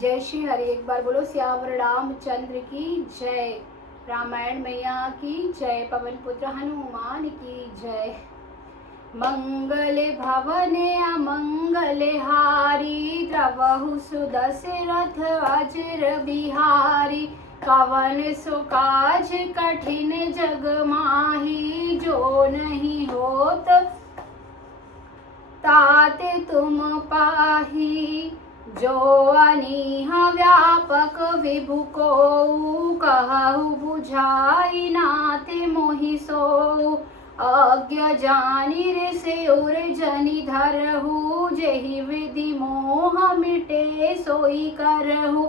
जय श्री हरि। एक बार बोलो सियावर रामचंद्र की जय। रामायण मैया की जय। पवन पुत्र हनुमान की जय। मंगल भवन अमंगल हारी, द्रवहु सुदशरथ अजर बिहारी। कवन सो काज कठिन जग माही, जो नहीं होत तात तुम पाही। जो अनीह व्यापक विभु को, कहु बुझाई नाते मोहि सो। अज्ञ जानि ऋषि उर जनि धरहु, जेहि विधि मोह मिटे सोई करहु।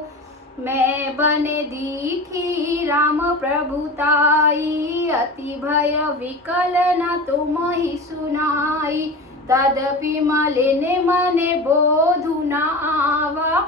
मैं बन दीखी राम प्रभुताई, अति भय विकल न तुम ही सुनाई। तदपि मलिन मन बोधु न आवा,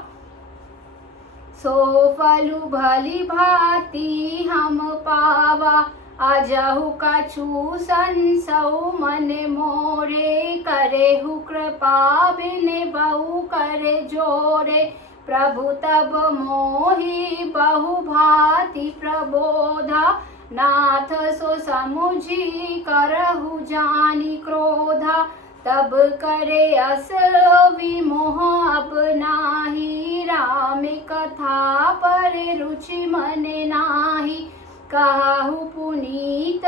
सो फलु भली भांति हम पावा। अजहु कछु संसौ मन मोरे, करेहु कृपा बिन बहु कर जोरे। प्रभु तब मोहि बहु भांति प्रबोधा, नाथ सो समुझी करहु जानि क्रोधा। तब करे अस विमोह अब नाही, राम कथा पर रुचि मन नाही। कहु पुनीत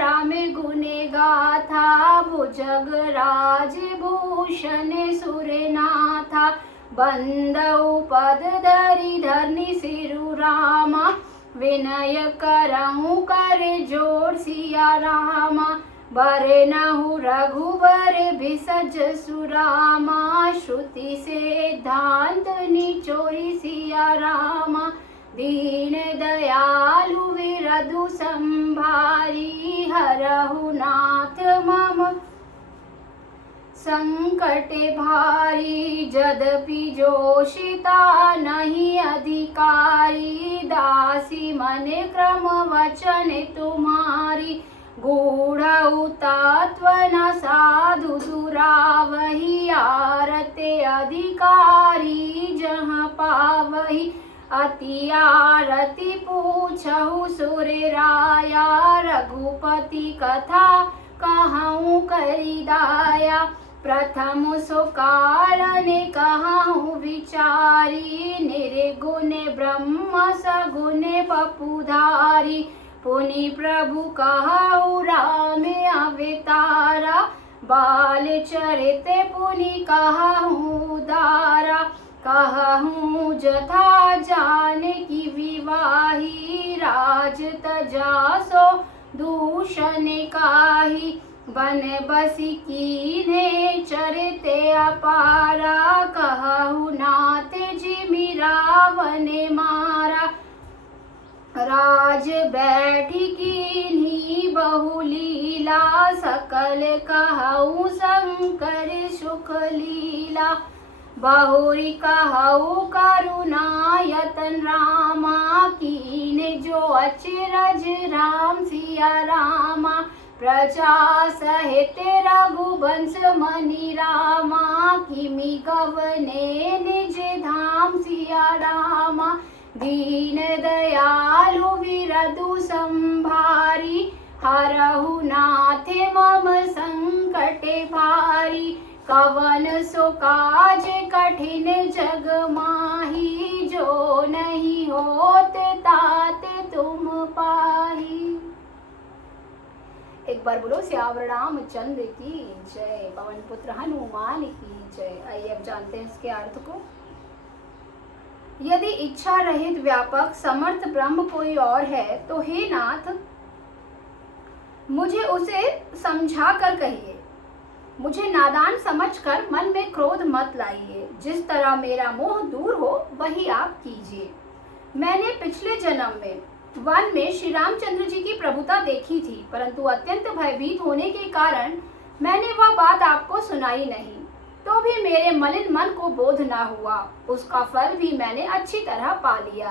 राम गुण गाथा, भुजग राज भूषण सुरनाथा। बंदउ पद धरि धरनी सिरु रामा, विनय करहु कर जोड़ सिया रामा। बरनहु रघुबर भिसज सुरामा, श्रुति सिद्धांत निचोरी सिया रामा। दीन दयालु विरधु संभारी, हरहु नाथ मम संकट भारी। जदपि जोशिता नहीं अधिकारी, दासी मन क्रम वचन तुम्हारी। गूढ़ तत्व न साधु दुरावही, आरते अधिकारी जहाँ पावही। अति आरती पूछहु सुर राया, रघुपति कथा कहूँ करी दाया। प्रथम सो कारण कहूँ विचारी, निर्गुण ब्रह्म सगुण बपुधारी। पुनि प्रभु कहु राम अवतारा, बाल चरित पुनि कहु दारा। कहूँ जथा जानकी विवाही, राज तजा सो दूषण काही। बन बसी कीन्हे चरित अपारा, कहु नाथ जिमि रावण मारा। राज बैठी कीन्ही बहु लीला, सकल कहु शंकर सुख लीला। बहुरी कहु करुणायतन रामा, कीन जो अचरज राम सिया रामा। प्रजा सहित रघुवंश मनि रामा, किमि गवने निज धाम सिया रामा। दीन दयालु विरधु संभारी, हरहु नाथ मम संकट भारी। कवन सो काज कठिन जग माही, जो नहीं होत तात तुम पाही। एक बार बोलो सियावर रामचंद्र की जय। पवन पुत्र हनुमान की जय। आइए अब जानते हैं इसके अर्थ को। यदि इच्छा रहित व्यापक समर्थ ब्रह्म कोई और है, तो हे नाथ मुझे उसे समझा कर कहिए। मुझे नादान समझकर मन में क्रोध मत लाइए। जिस तरह मेरा मोह दूर हो वही आप कीजिए। मैंने पिछले जन्म में वन में श्री रामचंद्र जी की प्रभुता देखी थी, परंतु अत्यंत भयभीत होने के कारण मैंने वह बात आपको सुनाई नहीं। तो भी मेरे मलिन मन को बोध ना हुआ, उसका फल भी मैंने अच्छी तरह पा लिया।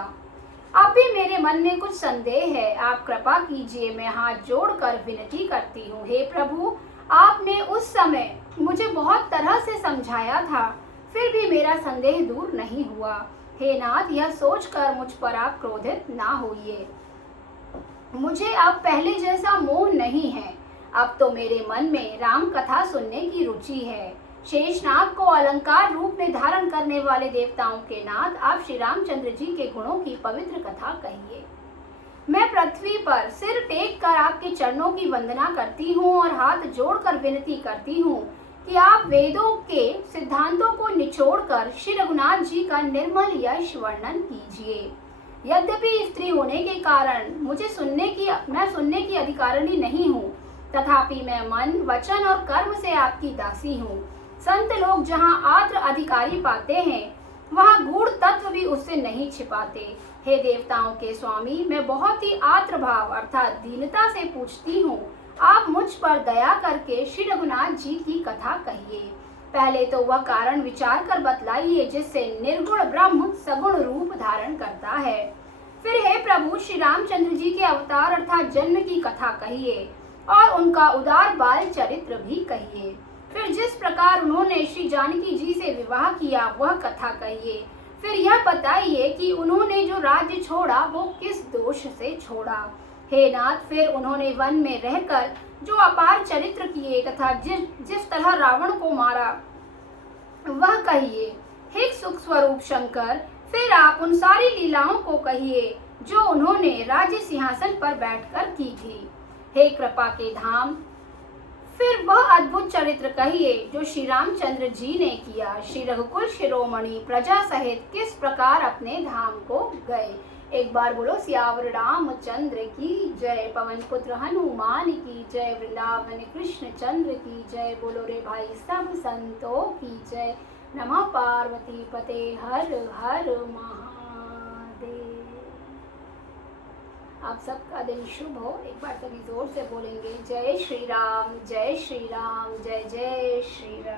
अब भी मेरे मन में कुछ संदेह है, आप कृपा कीजिए। मैं हाथ जोड़कर विनती करती हूँ। हे प्रभु, आपने उस समय मुझे बहुत तरह से समझाया था, फिर भी मेरा संदेह दूर नहीं हुआ। हे नाथ, यह सोचकर मुझ पर आप क्रोधित ना होइए। मुझे अब पहले जैसा मोह नहीं है। अब तो मेरे मन में राम कथा सुनने की रुचि है। शेषनाग को अलंकार रूप में धारण करने वाले देवताओं के नाथ, आप श्री रामचंद्र जी के गुणों की पवित्र कथा कहिए। मैं पृथ्वी पर सिर टेक कर आपके चरणों की वंदना करती हूँ और हाथ जोड़कर विनती करती हूँ कि आप वेदों के सिद्धांतों को निचोड़कर श्री रघुनाथ जी का निर्मल यश वर्णन कीजिए। यद्यपि स्त्री होने के कारण मैं सुनने की अधिकारिणी नहीं हूँ, तथापि मैं मन, वचन और कर्म से आपकी दासी हूँ। संत लोग जहाँ आत्र अधिकारी पाते हैं, वहाँ गूढ़ तत्व भी उससे नहीं छिपाते। हे देवताओं के स्वामी, मैं बहुत ही आत्र भाव अर्थात दीनता से पूछती हूँ, आप मुझ पर दया करके श्री रघुनाथ जी की कथा कहिए। पहले तो वह कारण विचार कर बतलाइए जिससे निर्गुण ब्रह्म सगुण रूप धारण करता है। फिर हे प्रभु, श्री रामचंद्र जी के अवतार अर्थात जन्म की कथा कहिए और उनका उदार बाल चरित्र भी कहिए। फिर जिस प्रकार उन्होंने श्री जानकी जी से विवाह किया वह कथा कहिए। फिर यह बताइए कि उन्होंने जो राज्य छोड़ा वो किस दोष से छोड़ा। हे नाथ, फिर उन्होंने वन में रहकर जो अपार चरित्र किए तथा जिस तरह रावण को मारा वह कहिए। हे सुख स्वरूप शंकर, फिर आप उन सारी लीलाओं को कहिए जो उन्होंने राज्य सिंहासन पर बैठकर की थी। हे कृपा के धाम, फिर वह अद्भुत चरित्र कहिए जो श्री रामचंद्र जी ने किया। श्री रघुकुल शिरोमणि प्रजा सहित किस प्रकार अपने धाम को गए। एक बार बोलो सियावर रामचंद्र की जय। पवन पुत्र हनुमान की जय। वृंदावन कृष्ण चंद्र की जय। बोलो रे भाई सब संतों की जय। नमः पार्वती पते हर हर महादेव। आप सबका दिन शुभ हो। एक बार सभी जोर से बोलेंगे जय श्री राम, जय श्री राम, जय जय श्री राम।